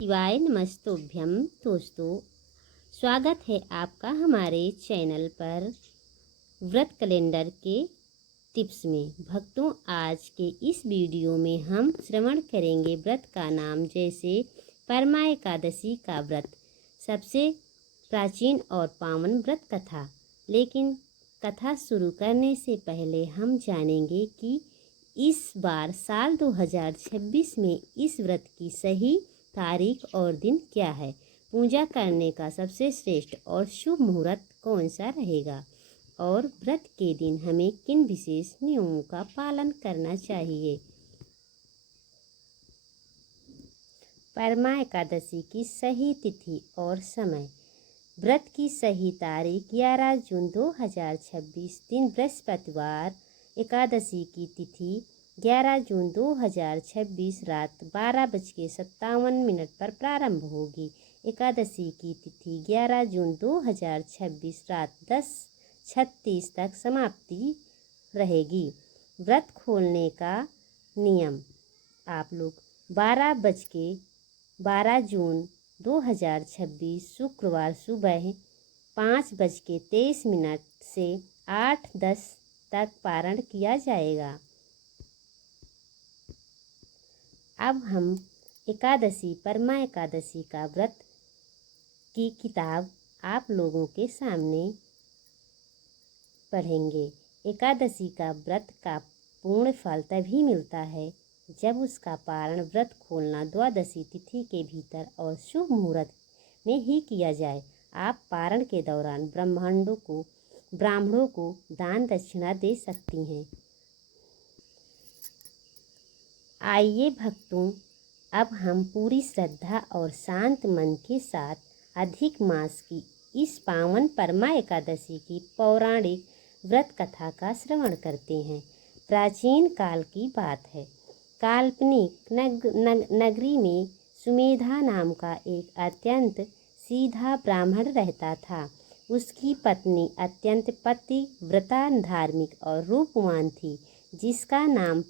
शिवाय नमस्तोभ्यम। दोस्तों, स्वागत है आपका हमारे चैनल पर व्रत कैलेंडर के टिप्स में। भक्तों, आज के इस वीडियो में हम श्रवण करेंगे व्रत का नाम, जैसे परमा एकादशी का व्रत, सबसे प्राचीन और पावन व्रत कथा। लेकिन कथा शुरू करने से पहले हम जानेंगे कि इस बार साल 2026 में इस व्रत की सही तारीख और दिन क्या है। पूजा करने का सबसे श्रेष्ठ और शुभ मुहूर्त कौन सा रहेगा और व्रत के दिन हमें किन विशेष नियमों का पालन करना चाहिए। परमा एकादशी की सही तिथि और समय। व्रत की सही तारीख 11 जून 2026 दिन बृहस्पतिवार। एकादशी की तिथि 11 जून 2026 रात 12:57 पर प्रारंभ होगी। एकादशी की तिथि 11 जून 2026 रात 10:36 तक समाप्ति रहेगी। व्रत खोलने का नियम। आप लोग 12 जून 2026 शुक्रवार सुबह 5:23 से 8:10 तक पारण किया जाएगा। अब हम एकादशी परमा एकादशी का व्रत की किताब आप लोगों के सामने पढ़ेंगे। एकादशी का व्रत का पूर्ण फल तभी मिलता है जब उसका पारण व्रत खोलना द्वादशी तिथि के भीतर और शुभ मुहूर्त में ही किया जाए। आप पारण के दौरान ब्राह्मणों को दान दक्षिणा दे सकती हैं। आइए भक्तों, अब हम पूरी श्रद्धा और शांत मन के साथ अधिक मास की इस पावन परमा एकादशी की पौराणिक व्रत कथा का श्रवण करते हैं। प्राचीन काल की बात है। काल्पनिक नगरी में सुमेधा नाम का एक अत्यंत सीधा ब्राह्मण रहता था। उसकी पत्नी अत्यंत पतिव्रता, धार्मिक और रूपवान थी, जिसका नाम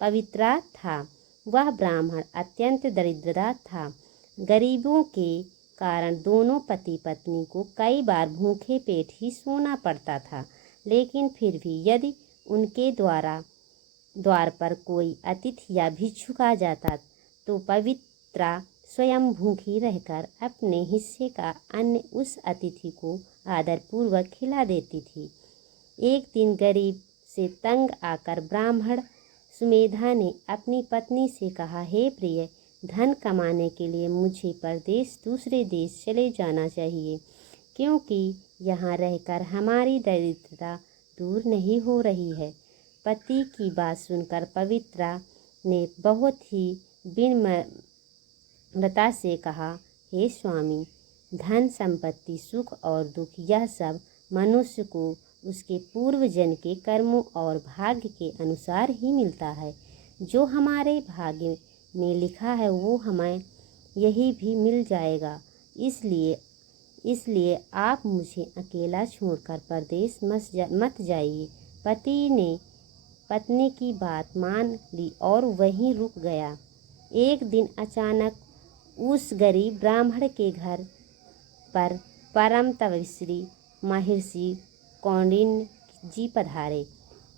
पवित्रा था। वह ब्राह्मण अत्यंत दरिद्रता था। गरीबों के कारण दोनों पति पत्नी को कई बार भूखे पेट ही सोना पड़ता था। लेकिन फिर भी यदि उनके द्वार पर कोई अतिथि या भिक्षुक आ जाता तो पवित्रा स्वयं भूखी रहकर अपने हिस्से का अन्न उस अतिथि को आदरपूर्वक खिला देती थी। एक दिन गरीब से तंग आकर ब्राह्मण सुमेधा ने अपनी पत्नी से कहा, हे प्रिय, धन कमाने के लिए मुझे दूसरे देश चले जाना चाहिए, क्योंकि यहाँ रहकर हमारी दरिद्रता दूर नहीं हो रही है। पति की बात सुनकर पवित्रा ने बहुत ही विनम्रता से कहा, हे स्वामी, धन संपत्ति सुख और दुख यह सब मनुष्य को उसके पूर्व जन्म के कर्मों और भाग्य के अनुसार ही मिलता है। जो हमारे भाग्य में लिखा है वो हमें यही भी मिल जाएगा। इसलिए आप मुझे अकेला छोड़कर परदेश मत जाइए। पति ने पत्नी की बात मान ली और वहीं रुक गया। एक दिन अचानक उस गरीब ब्राह्मण के घर पर परम तपस्वी महर्षि कौंडिन्य जी पधारे।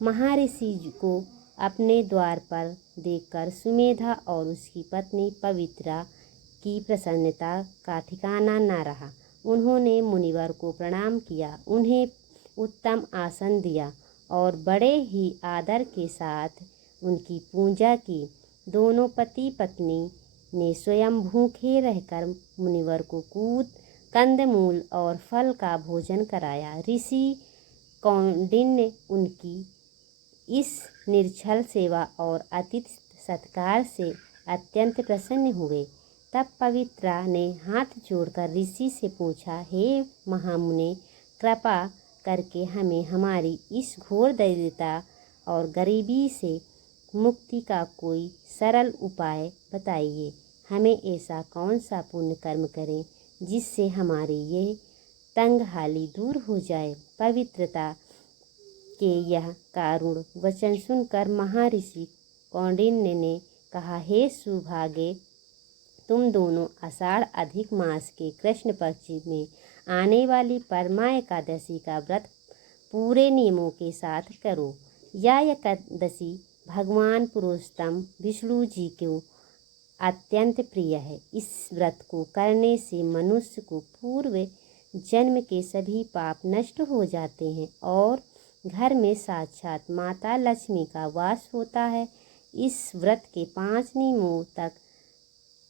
महर्षि जी को अपने द्वार पर देखकर सुमेधा और उसकी पत्नी पवित्रा की प्रसन्नता का ठिकाना न रहा। उन्होंने मुनिवर को प्रणाम किया, उन्हें उत्तम आसन दिया और बड़े ही आदर के साथ उनकी पूजा की। दोनों पति पत्नी ने स्वयं भूखे रहकर मुनिवर को कंदमूल और फल का भोजन कराया। ऋषि कौंडिन्य उनकी इस निर्छल सेवा और अतिथि सत्कार से अत्यंत प्रसन्न हुए। तब पवित्रा ने हाथ जोड़कर ऋषि से पूछा, हे महामुने, कृपा करके हमें हमारी इस घोर दरिद्रता और गरीबी से मुक्ति का कोई सरल उपाय बताइए। हमें ऐसा कौन सा पुण्य कर्म करें जिससे हमारी ये तंगहाली दूर हो जाए। पवित्रता के यह करुण वचन सुनकर महर्षि कौंडिन्य ने कहा, हे सुभागे, तुम दोनों आषाढ़ अधिक मास के कृष्ण पक्ष में आने वाली परमा एकादशी का व्रत पूरे नियमों के साथ करो। यह एकादशी भगवान पुरुषोत्तम विष्णु जी को अत्यंत प्रिय है। इस व्रत को करने से मनुष्य को पूर्व जन्म के सभी पाप नष्ट हो जाते हैं और घर में साक्षात माता लक्ष्मी का वास होता है। इस व्रत के 5 नियमों तक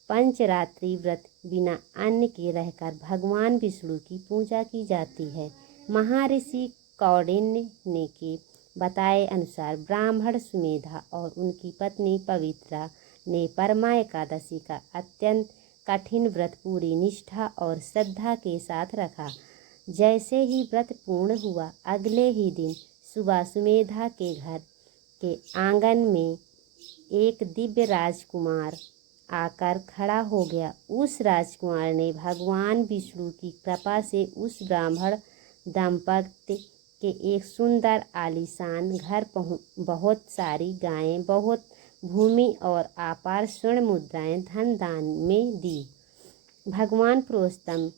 पंचरात्रि व्रत बिना अन्न के रहकर भगवान विष्णु की पूजा की जाती है। महर्षि कौंडिन्य ने के बताए अनुसार ब्राह्मण सुमेधा और उनकी पत्नी पवित्रा ने परमा एकादशी का अत्यंत कठिन व्रत पूरी निष्ठा और श्रद्धा के साथ रखा। जैसे ही व्रत पूर्ण हुआ, अगले ही दिन सुबह सुमेधा के घर के आंगन में एक दिव्य राजकुमार आकर खड़ा हो गया। उस राजकुमार ने भगवान विष्णु की कृपा से उस ब्राह्मण दंपत्ति के एक सुंदर आलीशान घर बहुत सारी गायें, बहुत भूमि और अपार स्वर्ण मुद्राएं धन दान में दी। भगवान पुरुषोत्तम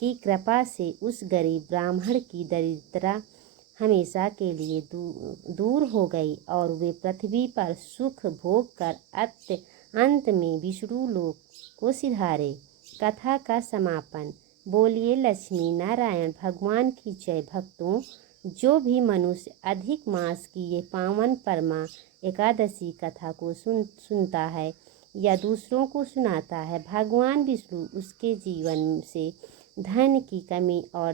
कृपा से उस गरीब ब्राह्मण की दरिद्रता हमेशा के लिए दूर हो गई और वे पृथ्वी पर सुख भोग कर अंत में विष्णु लोक को सिधारे। कथा का समापन। बोलिए लक्ष्मी नारायण भगवान की जय। भक्तों, जो भी मनुष्य अधिक मास की ये पावन परमा एकादशी कथा को सुनता है या दूसरों को सुनाता है, भगवान विष्णु उसके जीवन से धन की कमी और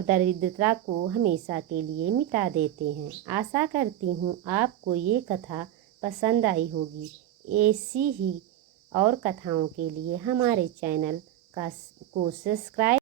दरिद्रता को हमेशा के लिए मिटा देते हैं। आशा करती हूँ आपको ये कथा पसंद आई होगी। ऐसी ही और कथाओं के लिए हमारे चैनल को सब्सक्राइब